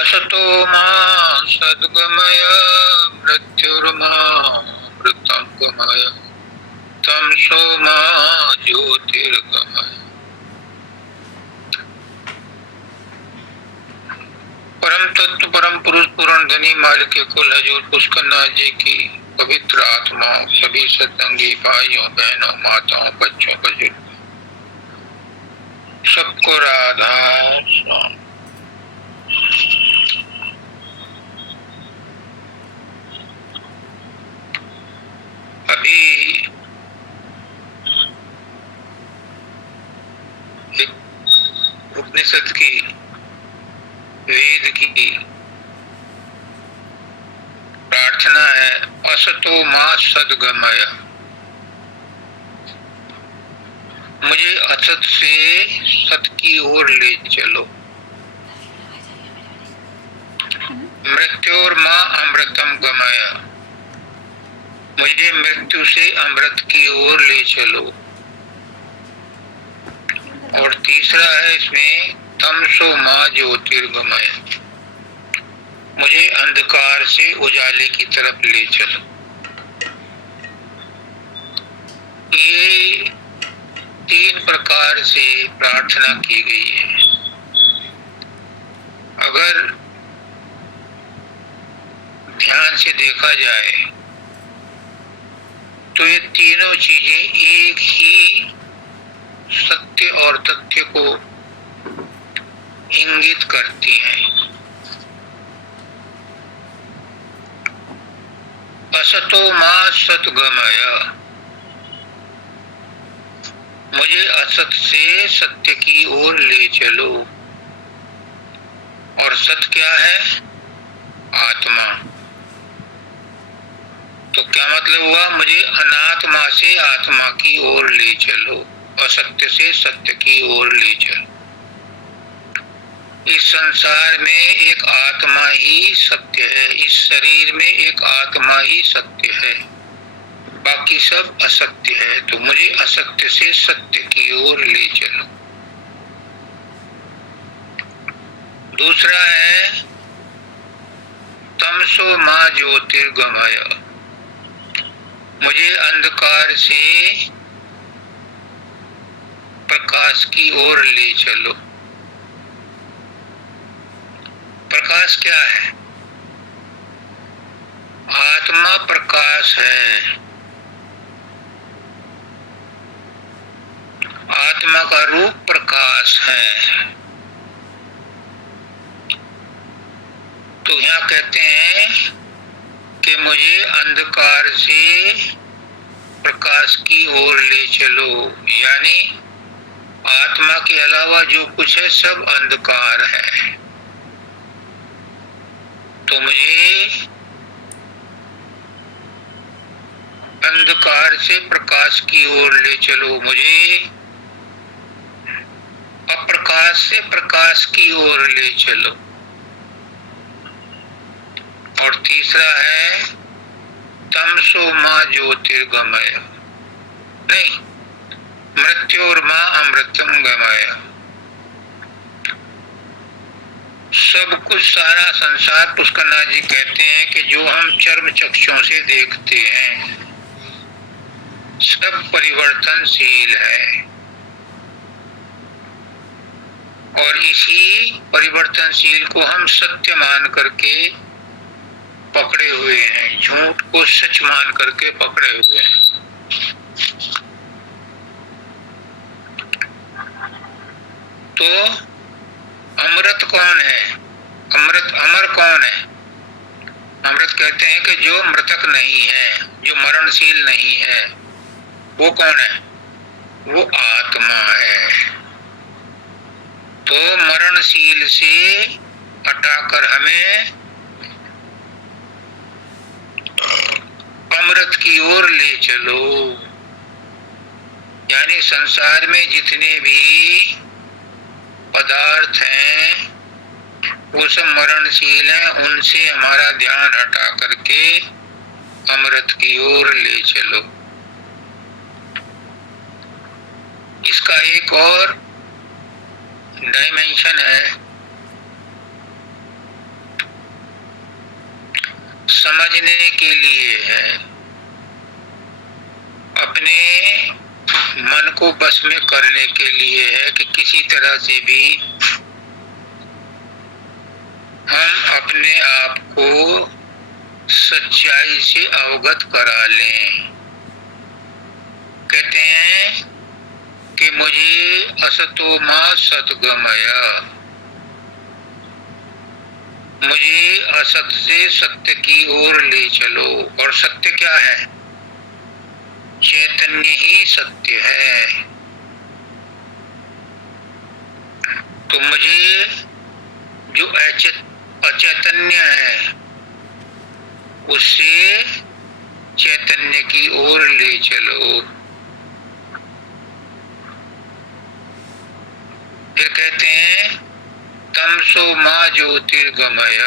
असतो मा सद्गमय मृत्युर्मा मृतं गमय तमसो मा ज्योतिर्गमय। परम तत्व परम पुरुष पूर्ण धनी मालिक कुल हजूर पुष्करनाथ जी की पवित्र आत्माओं, सभी सत्संगी भाइयों बहनों माताओं बच्चों बुजुर्ग सबको राधा स्वामी। अभी एक उपनिषद की वेद की प्रार्थना है, असतो मां सद्गमय। मुझे असत से सत की ओर ले चलो। मृत्योर मां अमृतम गमय। मुझे मृत्यु से अमृत की ओर ले चलो। और तीसरा है इसमें, तमसो मां ज्योतिर्गमय। मुझे अंधकार से उजाले की तरफ ले चलो। ये तीन प्रकार से प्रार्थना की गई है। अगर ध्यान से देखा जाए तो ये तीनों चीजें एक ही सत्य और तथ्य को इंगित करती हैं। असतो मां सद्गमय। मुझे असत से सत्य की ओर ले चलो। और सत्य क्या है? आत्मा। तो क्या मतलब हुआ? मुझे अनात्मा से आत्मा की ओर ले चलो, असत्य से सत्य की ओर ले चलो। इस संसार में एक आत्मा ही सत्य है, इस शरीर में एक आत्मा ही सत्य है, बाकी सब असत्य है। तो मुझे असत्य से सत्य की ओर ले चलो। दूसरा है, तमसो मां ज्योतिर्गमय। मुझे अंधकार से प्रकाश की ओर ले चलो। प्रकाश क्या है? आत्मा प्रकाश है। आत्मा का रूप प्रकाश है। तो यहाँ कहते हैं कि मुझे अंधकार से प्रकाश की ओर ले चलो, यानी आत्मा के अलावा जो कुछ है सब अंधकार है। तो मुझे अंधकार से प्रकाश की ओर ले चलो। मुझे अप्रकाश से प्रकाश की ओर ले चलो। और तीसरा है, तमसो मां ज्योतिर्गमय। नहीं, मृत्योर मां अमृतम गमय। सब कुछ सारा संसार, पुष्करनाथ जी कहते हैं कि जो हम चर्म चक्षुओं से देखते हैं सब परिवर्तनशील है। और इसी परिवर्तनशील को हम सत्य मान करके पकड़े हुए हैं, झूठ को सच मान करके पकड़े हुए हैं। तो अमृत कौन है? अमृत अमर कौन है? अमृत कहते हैं कि जो मृतक नहीं है, जो मरणशील नहीं है, वो कौन है? वो आत्मा है। तो मरणशील से हटाकर हमें अमृत की ओर ले चलो। यानी संसार में जितने भी पदार्थ हैं वो सब मरणशील हैं, उनसे हमारा ध्यान हटा करके अमृत की ओर ले चलो। इसका एक और डायमेंशन है समझने के लिए है, अपने मन को बस में करने के लिए है कि किसी तरह से भी हम अपने आप को सच्चाई से अवगत करा लें। कहते हैं कि मुझे असतो मा सद्गमय, मुझे असत से सत्य की ओर ले चलो। और सत्य क्या है? चैतन्य ही सत्य है। तो मुझे जो अचैतन्य है उससे चैतन्य की ओर ले चलो। फिर कहते हैं तमसो मा ज्योतिर्गमय।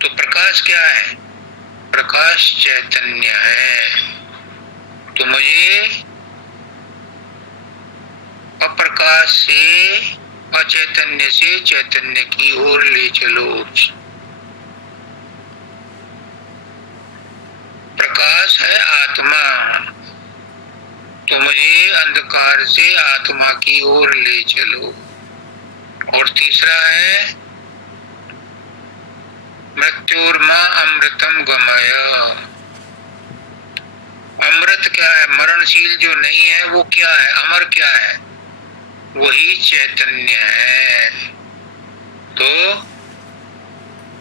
तो प्रकाश क्या है? प्रकाश चैतन्य है। तो मुझे अप्रकाश से, अचैतन्य से चैतन्य की ओर ले चलो। प्रकाश है आत्मा, तो मुझे अंधकार से आत्मा की ओर ले चलो। और तीसरा है मृत्युर्मा अमृतम गमय। अमृत क्या है? मरणशील जो नहीं है वो क्या है? अमर क्या है? वही चैतन्य है। तो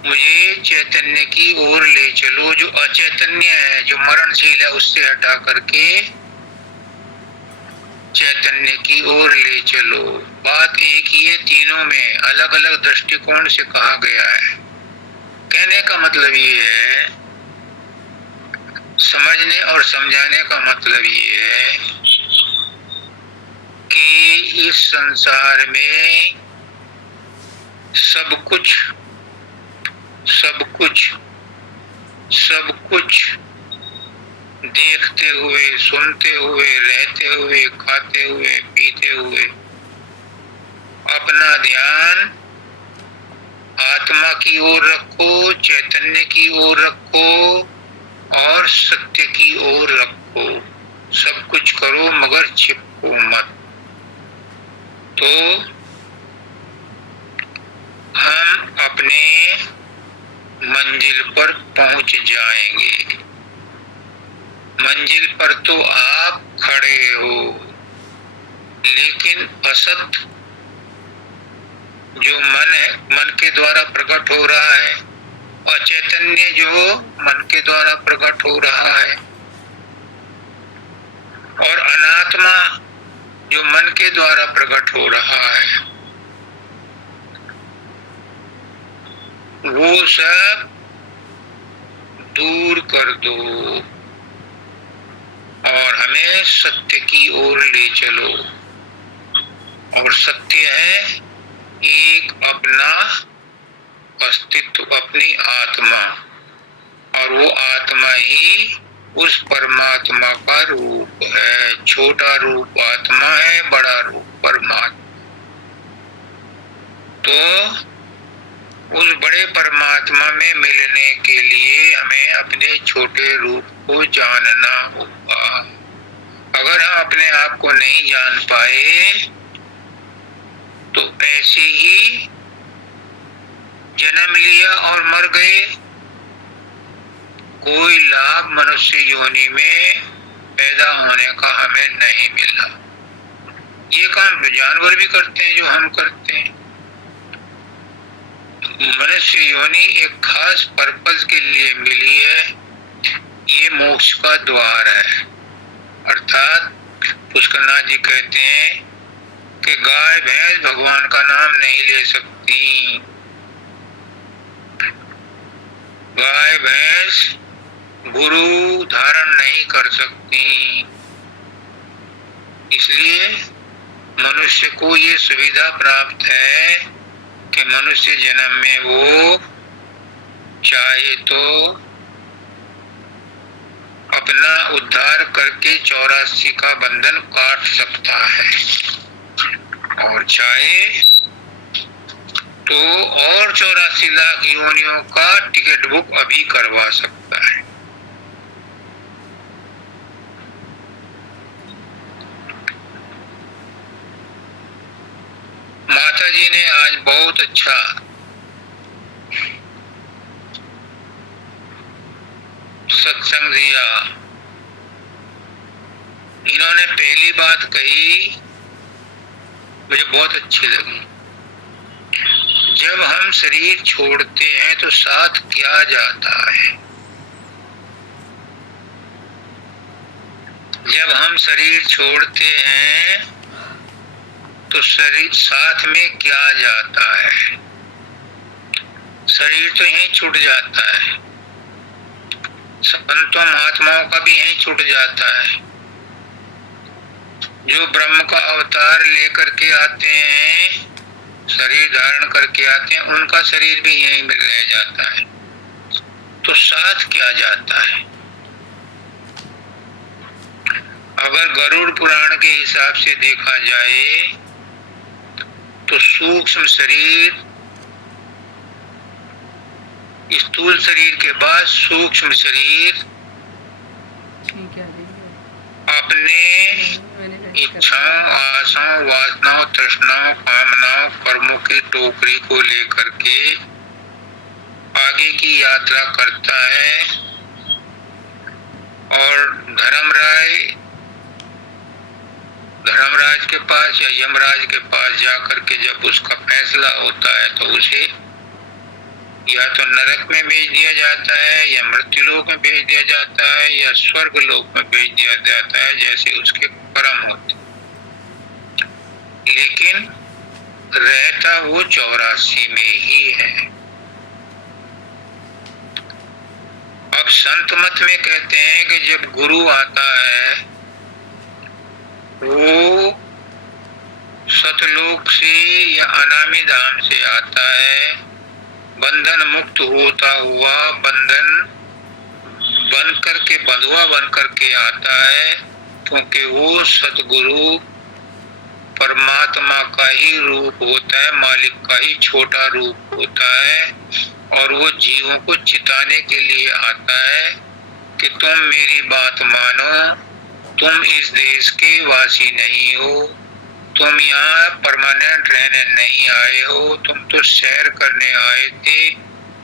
मुझे चैतन्य की ओर ले चलो। जो अचैतन्य है, जो मरणशील है, उससे हटा करके चैतन्य की ओर ले चलो। बात एक ही है, तीनों में अलग अलग दृष्टिकोण से कहा गया है। कहने का मतलब ये है, समझने और समझाने का मतलब ये है कि इस संसार में सब कुछ देखते हुए, सुनते हुए, रहते हुए, खाते हुए, पीते हुए अपना ध्यान आत्मा की ओर रखो, चैतन्य की ओर रखो और सत्य की ओर रखो। सब कुछ करो मगर छिपो मत। तो हम अपने मंजिल पर पहुंच जाएंगे। मंजिल पर तो आप खड़े हो, लेकिन असत जो मन है, मन के द्वारा प्रकट हो रहा है, और चैतन्य जो मन के द्वारा प्रकट हो रहा है, और अनात्मा जो मन के द्वारा प्रकट हो रहा है, वो सब दूर कर दो और हमें सत्य की ओर ले चलो। और सत्य है एक अपना अस्तित्व, अपनी आत्मा, और वो आत्मा ही उस परमात्मा का रूप है। छोटा रूप आत्मा है, बड़ा रूप परमात्मा। तो उस बड़े परमात्मा में मिलने के लिए हमें अपने छोटे रूप को जानना होगा। अगर हम अपने आप को नहीं जान पाए तो ऐसे ही जन्म लिया और मर गए, कोई लाभ मनुष्य योनि में पैदा होने का हमें नहीं मिला। ये काम तो जानवर भी करते हैं जो हम करते हैं। मनुष्य योनि एक खास पर्पस के लिए मिली है, ये मोक्ष का द्वार है। अर्थात पुष्करनाथ जी कहते हैं कि गाय भैंस भगवान का नाम नहीं ले सकती, गाय भैंस गुरु धारण नहीं कर सकती। इसलिए मनुष्य को ये सुविधा प्राप्त है कि मनुष्य जन्म में वो चाहे तो अपना उद्धार करके 84 का बंधन काट सकता है, और चाहे तो और 84 लाख योनियों का टिकट बुक अभी करवा सकता है। माता जी ने आज बहुत अच्छा सत्संग दिया। इन्होंने पहली बात कही, मुझे बहुत अच्छी लगी। जब हम शरीर छोड़ते हैं तो साथ क्या जाता है? जब हम शरीर छोड़ते हैं तो शरीर साथ में क्या जाता है? शरीर तो यहीं छूट जाता है, संतों महात्माओं का भी यहीं छूट जाता है। जो ब्रह्म का अवतार लेकर के आते हैं, शरीर धारण करके आते हैं, उनका शरीर भी यहीं में रह जाता है। तो साथ क्या जाता है? अगर गरुड़ पुराण के हिसाब से देखा जाए तो सूक्ष्म शरीर, स्थूल शरीर के बाद सूक्ष्म शरीर अपने इच्छाओं, आशाओं, वासनाओं, तृष्णाओं, कामनाओं, कर्मों की टोकरी को लेकर के आगे की यात्रा करता है। और धर्मराज के पास या यमराज के पास जाकर के जब उसका फैसला होता है तो उसे या तो नरक में भेज दिया जाता है, या मृत्युलोक में भेज दिया जाता है, या स्वर्ग लोक में भेज दिया जाता है, जैसे उसके कर्म होते। लेकिन रहता वो 84 में ही है। अब संत मत में कहते हैं कि जब गुरु आता है वो सतलोक से या अनामी धाम से आता है, बंधन मुक्त होता हुआ, बंधन बन करके, बंधुआ बन करके आता है, क्योंकि वो सतगुरु परमात्मा का ही रूप होता है, मालिक का ही छोटा रूप होता है। और वो जीवों को चिताने के लिए आता है कि तुम मेरी बात मानो, तुम इस देश के वासी नहीं हो, तुम यहाँ परमानेंट रहने नहीं आए हो, तुम तो सैर करने आए थे,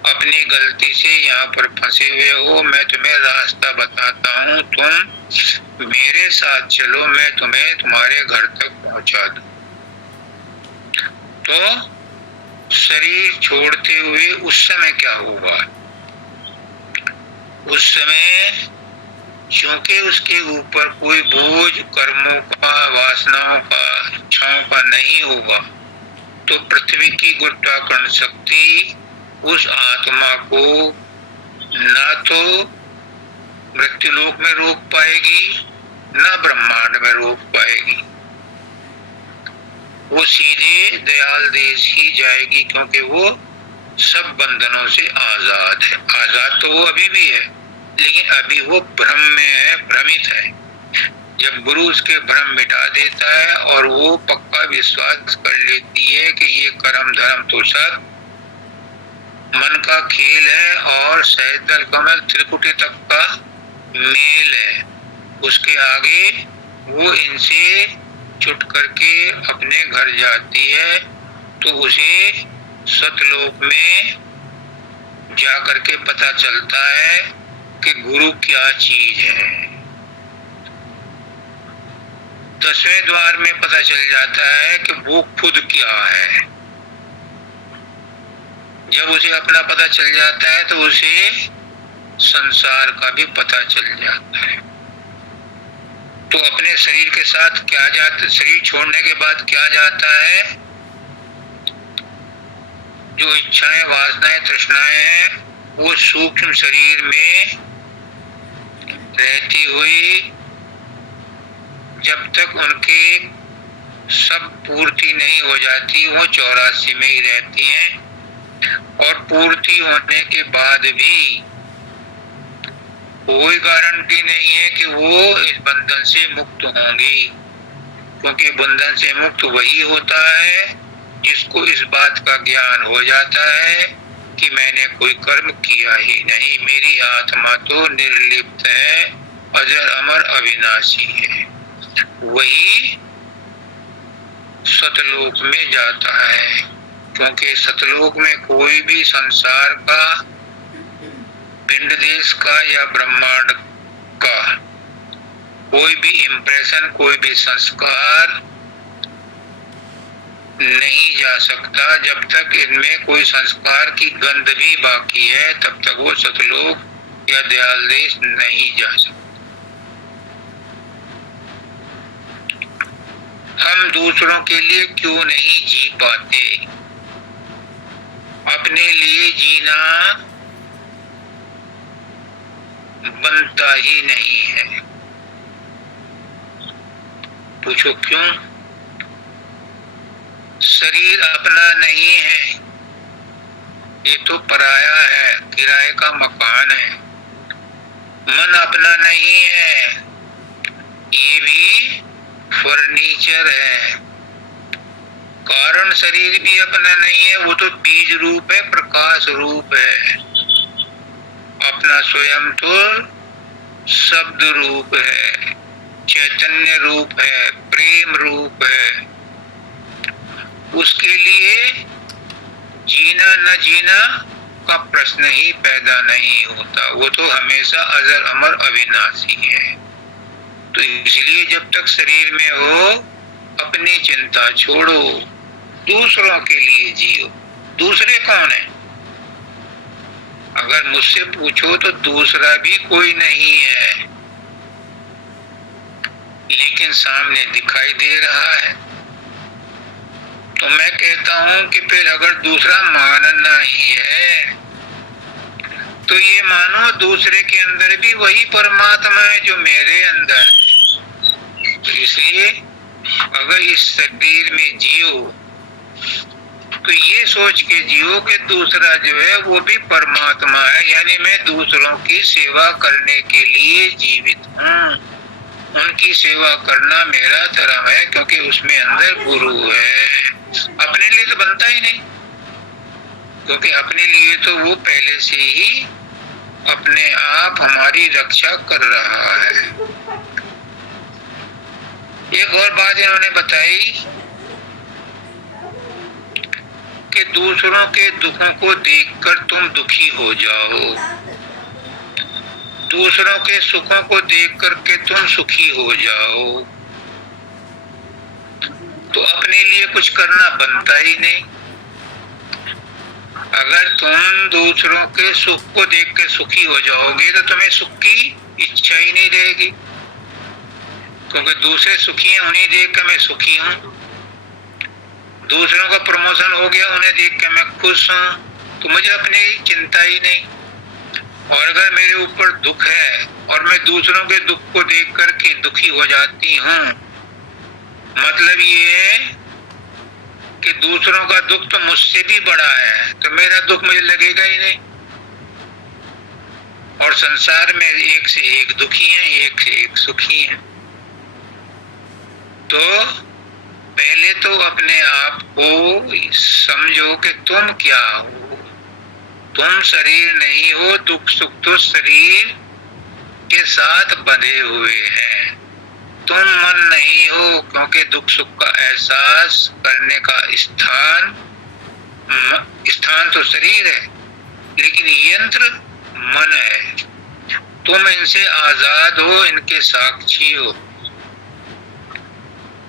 अपनी गलती से यहाँ पर फंसे हुए हो। मैं तुम्हें रास्ता बताता हूँ, तुम मेरे साथ चलो, मैं तुम्हें तुम्हारे घर तक पहुँचा दूँ। तो शरीर छोड़ते हुए उस समय क्या होगा? उस समय क्योंकि उसके ऊपर कोई बोझ कर्मों का, वासनाओं का, इच्छाओं का नहीं होगा, तो पृथ्वी की गुरुत्वाकर्षण शक्ति उस आत्मा को ना तो मृत्युलोक में रोक पाएगी, ना ब्रह्मांड में रोक पाएगी। वो सीधे दयाल देश ही जाएगी, क्योंकि वो सब बंधनों से आजाद है। आजाद तो वो अभी भी है, लेकिन अभी वो भ्रम में है, भ्रमित है। जब गुरु उसके भ्रम मिटा देता है और वो पक्का विश्वास कर लेती है कि ये कर्म धर्म तो सब मन का खेल है और सहजल कमल त्रिकुटी तक का मेल है, उसके आगे वो इनसे छुट करके अपने घर जाती है, तो उसे सतलोक में जाकर के पता चलता है कि गुरु क्या चीज है। 10वें द्वार में पता चल जाता है कि वो खुद क्या है। जब उसे अपना पता चल जाता है तो उसे संसार का भी पता चल जाता है। तो अपने शरीर के साथ क्या जाता, शरीर छोड़ने के बाद क्या जाता है? जो इच्छाएं, वासनाएं, तृष्णाएं हैं, वो सूक्ष्म शरीर में रहती हुई जब तक उनके सब पूर्ति नहीं हो जाती, वो 84 में ही रहती हैं। और पूर्ति होने के बाद भी कोई गारंटी नहीं है कि वो इस बंधन से मुक्त होंगी, क्योंकि बंधन से मुक्त वही होता है जिसको इस बात का ज्ञान हो जाता है कि मैंने कोई कर्म किया ही नहीं, मेरी आत्मा तो निर्लिप्त है, अजर अमर अविनाशी है, वही सतलोक में जाता है। क्योंकि सतलोक में कोई भी संसार का, पिंड देश का या ब्रह्मांड का कोई भी इम्प्रेशन, कोई भी संस्कार नहीं जा सकता। जब तक इनमें कोई संस्कार की गंध भी बाकी है तब तक वो सतलोक या दयाल देश नहीं जा सकता। हम दूसरों के लिए क्यों नहीं जी पाते? अपने लिए जीना बनता ही नहीं है। पूछो क्यों? शरीर अपना नहीं है, ये तो पराया है, किराए का मकान है। मन अपना नहीं है, ये भी फर्नीचर है। कारण शरीर भी अपना नहीं है, वो तो बीज रूप है, प्रकाश रूप है। अपना स्वयं तो शब्द रूप है, चैतन्य रूप है, प्रेम रूप है। उसके लिए जीना न जीना का प्रश्न ही पैदा नहीं होता, वो तो हमेशा अजर अमर अविनाशी है। तो इसलिए जब तक शरीर में हो अपनी चिंता छोड़ो, दूसरों के लिए जियो। दूसरे कौन है? अगर मुझसे पूछो तो दूसरा भी कोई नहीं है, लेकिन सामने दिखाई दे रहा है। तो मैं कहता हूं कि फिर अगर दूसरा मानना ही है तो ये मानो दूसरे के अंदर भी वही परमात्मा है जो मेरे अंदर है। इसलिए अगर इस शरीर में जियो तो ये सोच के जियो कि दूसरा जो है वो भी परमात्मा है, यानी मैं दूसरों की सेवा करने के लिए जीवित हूँ। उनकी सेवा करना मेरा धर्म है, क्योंकि उसमें अंदर गुरु है। अपने लिए तो बनता ही नहीं, क्योंकि अपने लिए तो वो पहले से ही अपने आप हमारी रक्षा कर रहा है। एक और बात इन्होंने बताई कि दूसरों के दुखों को देखकर तुम दुखी हो जाओ, दूसरों के सुखों को देख करके तुम सुखी हो जाओ। तो अपने लिए कुछ करना बनता ही नहीं। अगर तुम दूसरों के सुख को देख के सुखी हो जाओगे तो तुम्हें सुख की इच्छा ही नहीं रहेगी, क्योंकि दूसरे सुखी हैं, उन्हें देख के मैं सुखी हूँ। दूसरों का प्रमोशन हो गया, उन्हें देख के मैं खुश हूँ, तो मुझे अपनी चिंता ही नहीं। और अगर मेरे ऊपर दुख है और मैं दूसरों के दुख को देख करके दुखी हो जाती हूँ, मतलब ये है कि दूसरों का दुख तो मुझसे भी बड़ा है, तो मेरा दुख मुझे लगेगा ही नहीं। और संसार में एक से एक दुखी हैं, एक से एक सुखी हैं। तो पहले तो अपने आप को समझो कि तुम क्या हो। तुम शरीर नहीं हो, दुख सुख तो शरीर के साथ बंधे हुए हैं। तुम मन नहीं हो, क्योंकि दुख सुख का एहसास करने का स्थान तो शरीर है, लेकिन यंत्र मन है। तुम इनसे आजाद हो, इनके साक्षी हो।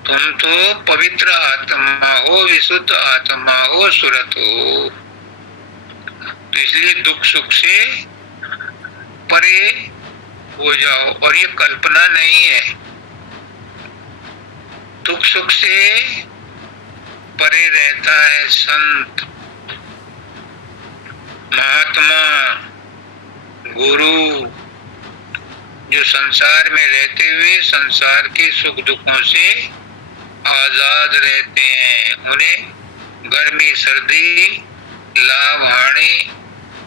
तुम तो पवित्र आत्मा हो, विशुद्ध आत्मा हो, सुरत हो। तो इसलिए दुख सुख से परे हो जाओ। और ये कल्पना नहीं है, दुख सुख से परे रहता है संत, महात्मा, गुरु, जो संसार में रहते हुए संसार के सुख दुखों से आजाद रहते हैं। उन्हें गर्मी सर्दी, लाभ हानि,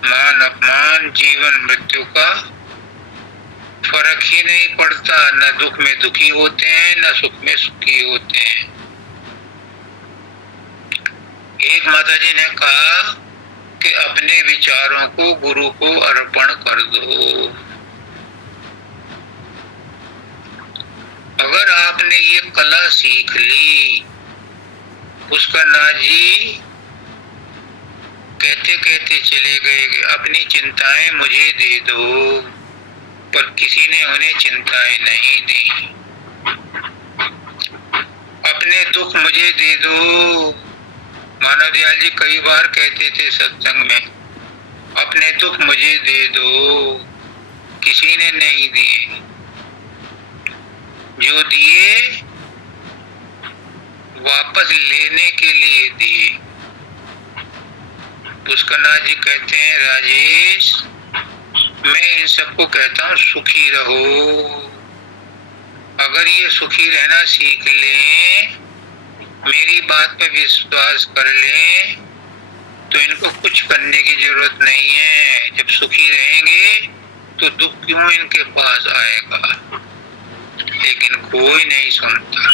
मान अपमान, जीवन मृत्यु का फर्क ही नहीं पड़ता। न दुख में दुखी होते हैं, न सुख में सुखी होते हैं। एक माताजी ने कहा कि अपने विचारों को गुरु को अर्पण कर दो। अगर आपने ये कला सीख ली, पुष्करनाथ जी कहते कहते चले गए कि अपनी चिंताएं मुझे दे दो, पर किसी ने उन्हें चिंताएं नहीं दी। अपने दुख मुझे दे दो, मानव दयाल जी कई बार कहते थे सत्संग में, अपने दुख मुझे दे दो, किसी ने नहीं दिए। जो दिए वापस लेने के लिए दिए। पुष्करनाथ जी कहते हैं, राजेश मैं इन सबको कहता हूं सुखी रहो। अगर ये सुखी रहना सीख लें, मेरी बात पे विश्वास कर लें, तो इनको कुछ करने की जरूरत नहीं है। जब सुखी रहेंगे तो दुख क्यों इनके पास आएगा। लेकिन कोई नहीं सुनता।